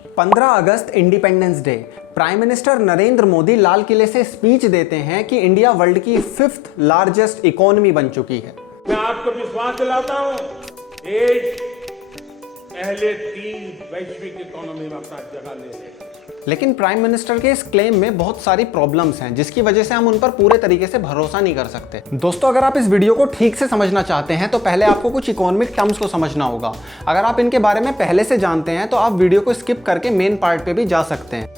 15 अगस्त independence day. Prime minister Narendra Modi लाल किले से स्पीच देते हैं कि इंडिया वर्ल्ड की 5th लार्जेस्ट इकोनॉमी बन चुकी है। मैं आपको विश्वास दिलाता हूं, देश पहले 3 वैश्विक इकोनॉमी में अपना जगह ले लेगा। लेकिन प्राइम मिनिस्टर के इस क्लेम में बहुत सारी प्रॉब्लम्स हैं, जिसकी वजह से हम उन पर पूरे तरीके से भरोसा नहीं कर सकते। दोस्तों, अगर आप इस वीडियो को ठीक से समझना चाहते हैं तो पहले आपको कुछ इकोनॉमिक टर्म्स को समझना होगा। अगर आप इनके बारे में पहले से जानते हैं तो आप वीडियो को स्किप करके मेन पार्ट पे भी जा सकते हैं।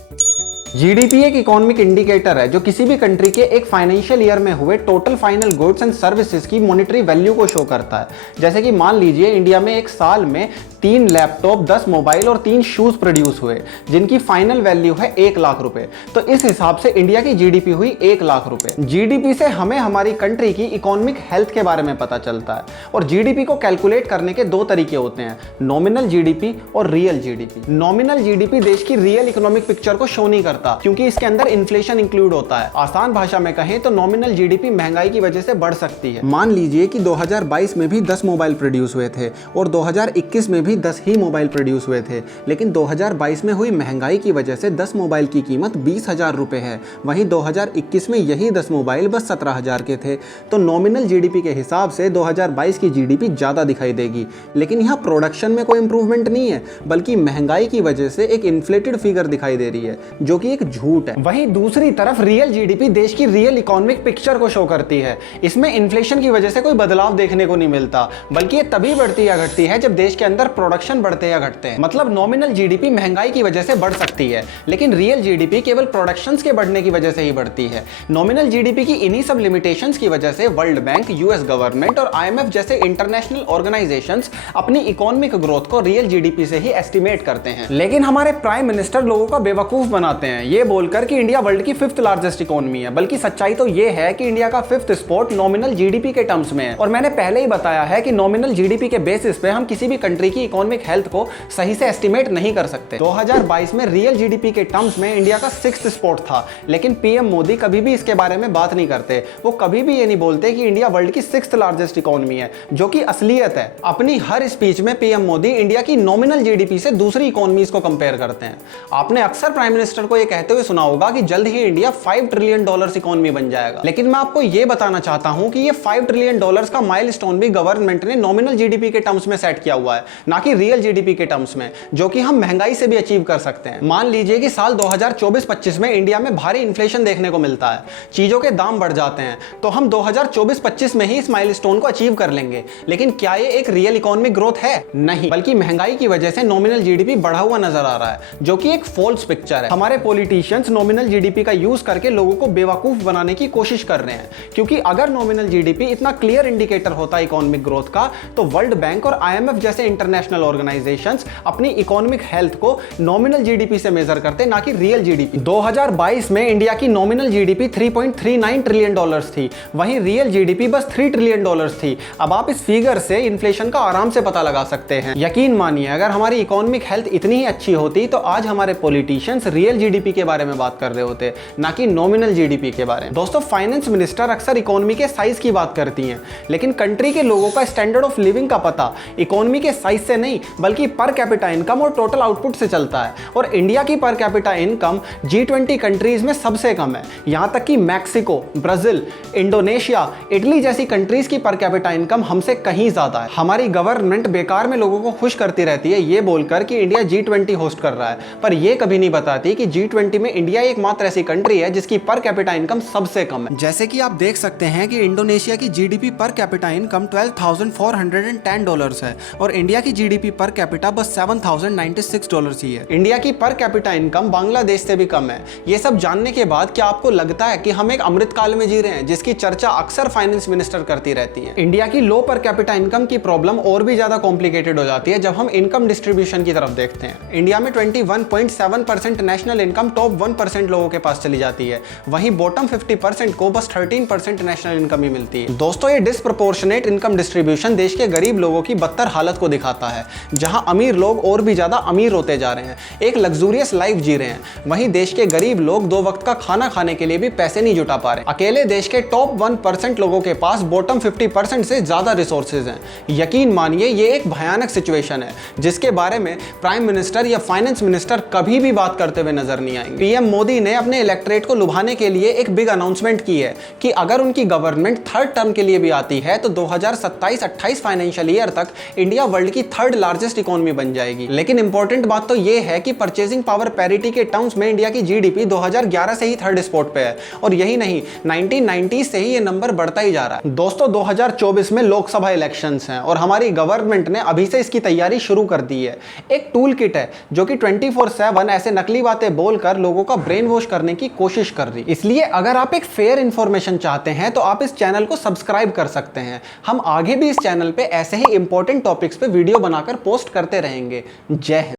जीडीपी एक इकोनॉमिक इंडिकेटर है जो किसी भी कंट्री के एक फाइनेंशियल ईयर में हुए total final goods and services की मॉनेटरी वैल्यू को शो करता है। जैसे कि मान लीजिए इंडिया में एक साल में 3 लैपटॉप, 10 मोबाइल और 3 शूज प्रोड्यूस हुए, जिनकी फाइनल वैल्यू है 1 लाख रुपए। तो इस हिसाब से इंडिया की जीडीपी हुई 1 लाख रुपए। जीडीपी से हमें हमारी कंट्री की इकोनॉमिक हेल्थ के बारे में पता चलता है। और जीडीपी को कैलकुलेट करने के 2 तरीके होते हैं, नॉमिनल जीडीपी और रियल जीडीपी। नॉमिनल जीडीपी देश की रियल इकोनॉमिक पिक्चर को शो नहीं करता, क्योंकि इसके अंदर इन्फ्लेशन इंक्लूड होता है। आसान भाषा में कहें तो नॉमिनल जीडीपी महंगाई की वजह से बढ़ सकती है। मान लीजिए कि 2022 में भी 10 मोबाइल प्रोड्यूस हुए थे और 2021 में भी 10 ही मोबाइल प्रोड्यूस हुए थे, लेकिन 2022 में हुई महंगाई की वजह से 10 मोबाइल की कीमत 20,000 रुपए है। वहीं 2021 में यही 10 मोबाइल बस 17,000 के थे। तो नॉमिनल जीडीपी के हिसाब से 2022 की जीडीपी ज्यादा दिखाई देगी। लेकिन यहाँ प्रोडक्शन में कोई इंप्रूवमेंट नहीं है, बल्कि महंगाई की वजह से एक इन्फ्लेटेड फिगर दिखाई दे रही है, जो कि एक झूठ है। वहीं दूसरी तरफ रियल जीडीपी देश की रियल इकोनॉमिक पिक्चर को शो करती है। इसमें इन्फ्लेशन की वजह से कोई बदलाव देखने को नहीं मिलता, बल्कि ये तभी बढ़ती या घटती है जब देश के अंदर प्रोडक्शन बढ़ते या घटते हैं। मतलब नॉमिनल जीडीपी महंगाई की वजह से बढ़ सकती है, लेकिन रियल जीडीपी केवल प्रोडक्शंस के बढ़ने की वजह से ही बढ़ती है। नॉमिनल जीडीपी की इन्हीं सब लिमिटेशंस की वजह से वर्ल्ड बैंक, यूएस गवर्नमेंट और आईएमएफ जैसे इंटरनेशनल ऑर्गेनाइजेशंस अपनी इकोनॉमिक ग्रोथ को रियल जीडीपी से ही एस्टिमेट करते हैं। लेकिन हमारे प्राइम मिनिस्टर लोगों का बेवकूफ बनाते हैं ये बोलकर कि इंडिया वर्ल्ड की 5th लार्जेस्ट इकोनॉमी है, बल्कि सच्चाई तो ये है कि इंडिया का 5th स्पॉट नॉमिनल जीडीपी के टर्म्स में है। और मैंने पहले ही बताया है कि नॉमिनल जीडीपी के बेसिस पे हम किसी भी कंट्री की इकोनॉमिक हेल्थ को सही से एस्टिमेट नहीं कर सकते। 2022 में रियल जीडीपी के टर्म्स में इंडिया का 6th स्पॉट था, लेकिन पीएम मोदी कभी भी इसके बारे में बात नहीं करते। वो कभी भी ये नहीं बोलते कि इंडिया वर्ल्ड की 6th लार्जेस्ट इकोनॉमी है, जो कि असलियत है। अपनी हर स्पीच में पीएम मोदी इंडिया की नॉमिनल जीडीपी से दूसरी इकोनॉमीज को कंपेयर करते हैं। आपने अक्सर प्राइम मिनिस्टर को ये कहते हुए सुना होगा कि जल्द ही इंडिया $5 ट्रिलियन इकोनॉमी बन जाएगा। लेकिन मैं आपको यह बताना चाहता हूं कि ये $5 ट्रिलियन का माइलस्टोन भी गवर्नमेंट ने नॉमिनल जीडीपी के टर्म्स में सेट किया हुआ है, ना कि रियल जीडीपी के टर्म्स में, जो कि हम महंगाई से भी अचीव कर सकते हैं। मान लीजिए कि साल 2024-25 में इंडिया में भारी इन्फ्लेशन देखने को मिलता है, चीजों के दाम बढ़ जाते हैं, तो हम 2024-25 में ही इस माइलस्टोन को अचीव कर लेंगे। लेकिन क्या ये एक रियल इकोनॉमिक ग्रोथ है? नहीं, बल्कि महंगाई की वजह से नॉमिनल जीडीपी बढ़ा हुआ नजर आ रहा है, जो कि एक फॉल्स पिक्चर है। हमारे पॉलिटिशियंस नॉमिनल जीडीपी का यूज करके लोगों को बेवकूफ बनाने की कोशिश कर रहे हैं, क्योंकि अगर नॉमिनल जीडीपी इतना क्लियर इंडिकेटर होता इकोनॉमिक ग्रोथ का, तो वर्ल्ड बैंक और आईएमएफ जैसे इंटरनेशनल ऑर्गेनाइजेशंस अपनी इकोनॉमिक हेल्थ को नॉमिनल जीडीपी से मेजर करते, ना कि रियल जीडीपी। 2022 में इंडिया की नॉमिनल जीडीपी $3.39 ट्रिलियन थी, वहीं रियल जीडीपी बस $3 ट्रिलियन थी। अब आप इस फिगर से इन्फ्लेशन का आराम से पता लगा सकते हैं। यकीन मानिए, अगर हमारी इकोनॉमिक हेल्थ इतनी ही अच्छी होती तो आज हमारे पॉलिटिशियंस रियल जीडीपी के बारे में बात कर रहे होते, ना कि नॉमिनल जीडीपी के बारे में। दोस्तों, फाइनेंस मिनिस्टर अक्सर इकोनॉमी के साइज की बात करती हैं, लेकिन कंट्री के लोगों का स्टैंडर्ड ऑफ लिविंग का पता इकोनॉमी के साइज से नहीं, बल्कि पर कैपिटा इनकम और टोटल आउटपुट से चलता है। और इंडिया की per capita income G20 countries में सबसे कम है। यहां तक कि मैक्सिको, ब्राजील, इंडोनेशिया, इटली जैसी कंट्रीज की पर कैपिटा इनकम हमसे कहीं ज्यादा है। हमारी गवर्नमेंट बेकार में लोगों को खुश करती रहती है ये बोलकर कि इंडिया G20 होस्ट कर रहा है, पर यह कभी नहीं बताती कि G20 में इंडिया एकमात्र ऐसी कंट्री है जिसकी पर कैपिटा इनकम सबसे कम है। जैसे कि आप देख सकते हैं कि इंडोनेशिया की जीडीपी पर कैपिटा इनकम $12,410 है और इंडिया की जीडीपी पर कैपिटा बस $7,096 ही है। इंडिया की पर कैपिटा इनकम बांग्लादेश से भी कम है। ये सब जानने के बाद क्या आपको लगता है कि हम एक अमृत काल में जी रहे हैं, जिसकी चर्चा अक्सर फाइनेंस मिनिस्टर करती रहती है? इंडिया की लो पर कैपिटा इनकम की प्रॉब्लम और भी ज्यादा कॉम्प्लिकेटेड हो जाती है जब हम इनकम डिस्ट्रीब्यूशन की तरफ देखते हैं। इंडिया में 21.7% नेशनल इनकम इनकम टॉप 1% लोगों के पास चली जाती है, वहीं बॉटम 50% को बस 13% नेशनल इनकम ही मिलती है। दोस्तों, ये डिस्प्रपोर्शनेट इनकम डिस्ट्रीब्यूशन देश के गरीब लोगों की बदतर हालत को दिखाता है, जहां अमीर लोग और भी ज्यादा अमीर होते जा रहे हैं, एक लग्जूरियस लाइफ जी रहे हैं, वहीं देश के गरीब लोग 2 वक्त का खाना खाने के लिए भी पैसे नहीं जुटा पा रहे। अकेले देश के टॉप 1% लोगों के पास बॉटम 50% से ज्यादा रिसोर्सेज हैं। यकीन मानिए, ये एक भयानक सिचुएशन है जिसके बारे में प्राइम मिनिस्टर या फाइनेंस मिनिस्टर कभी भी बात करते हुए नजर नहीं आएंगे। पीएम मोदी ने अपने इलेक्टोरेट को लुभाने के लिए एक बिग अनाउंसमेंट की है कि अगर उनकी गवर्नमेंट थर्ड टर्म के लिए भी आती है तो 2027-28 फाइनेंशियल ईयर तक इंडिया वर्ल्ड की थर्ड लार्जेस्ट इकोनॉमी बन जाएगी। लेकिन इंपॉर्टेंट बात तो यह है कि परचेजिंग पावर पैरिटी के टर्म्स में इंडिया की जीडीपी 2011 से ही थर्ड स्पॉट पे है, और यही नहीं, 1990 से ही ये नंबर बढ़ता ही जा रहा है। दोस्तों, 2024 में लोकसभा इलेक्शंस हैं और हमारी गवर्नमेंट ने अभी से इसकी तैयारी शुरू कर दी है। एक टूल किट है जो कि 24/7 ऐसे नकली बातें बोलकर लोगों का ब्रेन वॉश करने की कोशिश कर रही। इसलिए अगर आप एक फेयर इंफॉर्मेशन चाहते हैं तो आप इस चैनल को सब्सक्राइब कर सकते हैं। हम आगे भी इस चैनल पे ऐसे ही इंपॉर्टेंट टॉपिक्स पे वीडियो बनाकर पोस्ट करते रहेंगे। जय हिंद।